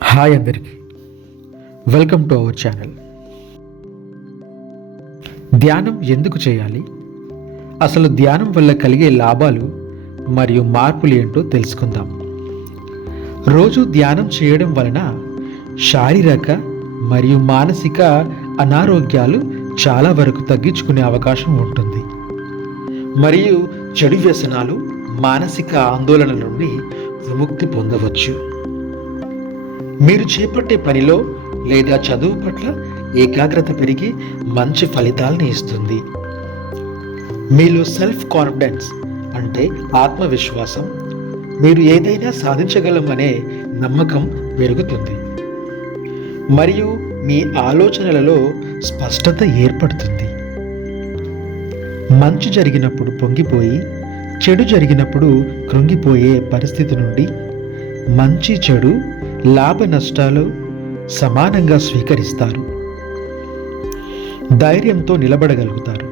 Hi అందరికీ, welcome to our channel. ధ్యానం ఎందుకు చేయాలి, అసలు ధ్యానం వల్ల కలిగే లాభాలు మరియు మార్పులు ఏంటో తెలుసుకుందాం. రోజు ధ్యానం చేయడం వలన శారీరక మరియు మానసిక అనారోగ్యాలు చాలా వరకు తగ్గించుకునే అవకాశం ఉంటుంది మరియు చెడు వ్యసనాలు, మానసిక ఆందోళన నుండి విముక్తి పొందవచ్చు. మీరు చేపట్టే పనిలో లేదా చదువు పట్ల ఏకాగ్రత పెరిగి మంచి ఫలితాలను ఇస్తుంది. మీలో సెల్ఫ్ కాన్ఫిడెన్స్ అంటే ఆత్మవిశ్వాసం, మీరు ఏదైనా సాధించగలమనే నమ్మకం పెరుగుతుంది మరియు మీ ఆలోచనలలో స్పష్టత ఏర్పడుతుంది. మంచి జరిగినప్పుడు పొంగిపోయి, చెడు జరిగినప్పుడు కృంగిపోయే పరిస్థితి నుండి మంచి చెడు లాభ నష్టాలు సమానంగా స్వీకరిస్తారు. ధైర్యంతో నిలబడగలుగుతారు.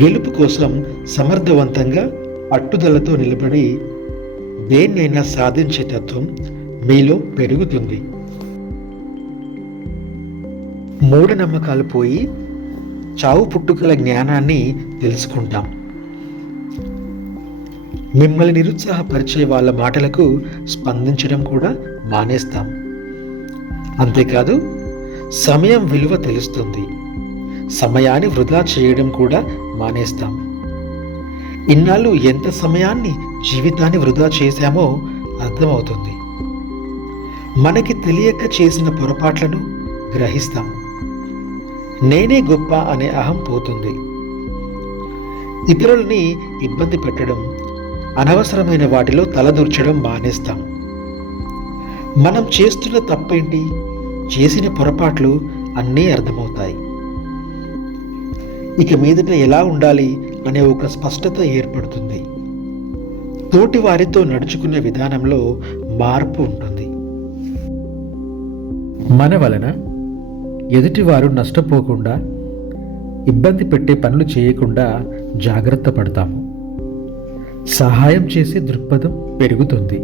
గెలుపు కోసం సమర్థవంతంగా పట్టుదలతో నిలబడి దేన్నైనా సాధించే తత్వం మీలో పెరుగుతుంది. మూఢనమ్మకాలు పోయి చావు పుట్టుకల జ్ఞానాన్ని తెలుసుకుంటాం. మిమ్మల్ని నిరుత్సాహపరిచే వాళ్ళ మాటలకు స్పందించడం కూడా మానేస్తాం. అంతేకాదు, సమయం విలువ తెలుస్తుంది. సమయాన్ని వృధా చేయడం కూడా మానేస్తాం. ఇన్నాళ్ళు ఎంత సమయాన్ని, జీవితాన్ని వృధా చేశామో అర్థమవుతుంది. మనకి తెలియక చేసిన పొరపాట్లను గ్రహిస్తాం. నేనే గొప్ప అనే అహం పోతుంది. ఇతరులని ఇబ్బంది పెట్టడం, అనవసరమైన వాటిలో తలదూర్చడం మానేస్తాం. మనం చేస్తున్న తప్పేంటి, చేసిన పొరపాట్లు అన్నీ అర్థమవుతాయి. ఇక మీదట ఎలా ఉండాలి అనే ఒక స్పష్టత ఏర్పడుతుంది. తోటి వారితో నడుచుకునే విధానంలో మార్పు ఉంటుంది. మన వలన ఎదుటివారు నష్టపోకుండా, ఇబ్బంది పెట్టే పనులు చేయకుండా జాగ్రత్త పడతాము. సహాయం చేసే దృక్పథం పెరుగుతుంది.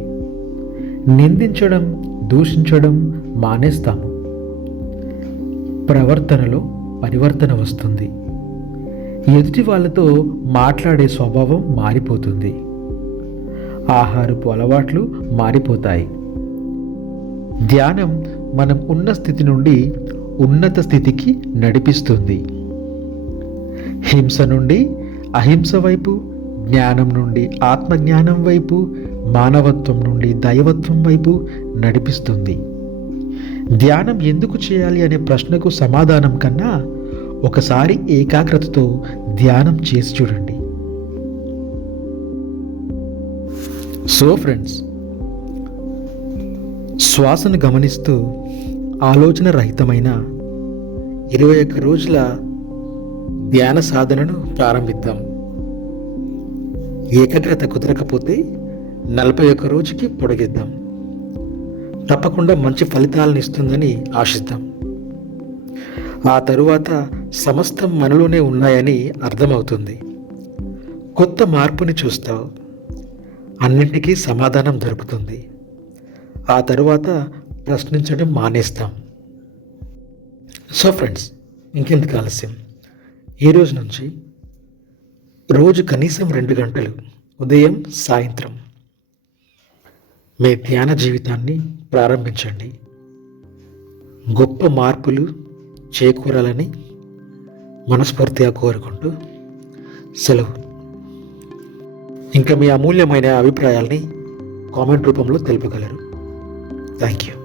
నిందించడం, దూషించడం మానేస్తాము. ప్రవర్తనలో పరివర్తన వస్తుంది. ఎదుటి వాళ్ళతో మాట్లాడే స్వభావం మారిపోతుంది. ఆహారపు అలవాట్లు మారిపోతాయి. ధ్యానం మనం ఉన్న స్థితి నుండి ఉన్నత స్థితికి నడిపిస్తుంది. హింస నుండి అహింస వైపు, జ్ఞానం నుండి ఆత్మజ్ఞానం వైపు, మానవత్వం నుండి దైవత్వం వైపు నడిపిస్తుంది. ధ్యానం ఎందుకు చేయాలి అనే ప్రశ్నకు సమాధానం కన్నా ఒకసారి ఏకాగ్రతతో ధ్యానం చేసి చూడండి. సో ఫ్రెండ్స్, శ్వాసను గమనిస్తూ ఆలోచన రహితమైన 21 రోజుల ధ్యాన సాధనను ప్రారంభిద్దాం. ఏకాగ్రత కుదరకపోతే 41 రోజుకి పొడిగిద్దాం. తప్పకుండా మంచి ఫలితాలను ఇస్తుందని ఆశిద్దాం. ఆ తరువాత సమస్తం మనలోనే ఉన్నాయని అర్థమవుతుంది. కొత్త మార్పుని చూస్తావు. అన్నింటికీ సమాధానం దొరుకుతుంది. ఆ తరువాత ప్రశ్నించడం మానేస్తాం. సో ఫ్రెండ్స్, ఇంకెందుకు ఆలస్యం, ఈ రోజు నుంచి రోజు కనీసం 2 గంటలు ఉదయం, సాయంత్రం మీ ధ్యాన జీవితాన్ని ప్రారంభించండి. గొప్ప మార్పులు చేకూరాలని మనస్ఫూర్తిగా కోరుకుంటూ సెలవు. ఇంకా మీ అమూల్యమైన అభిప్రాయాల్ని కామెంట్ రూపంలో తెలుపగలరు. Thank you.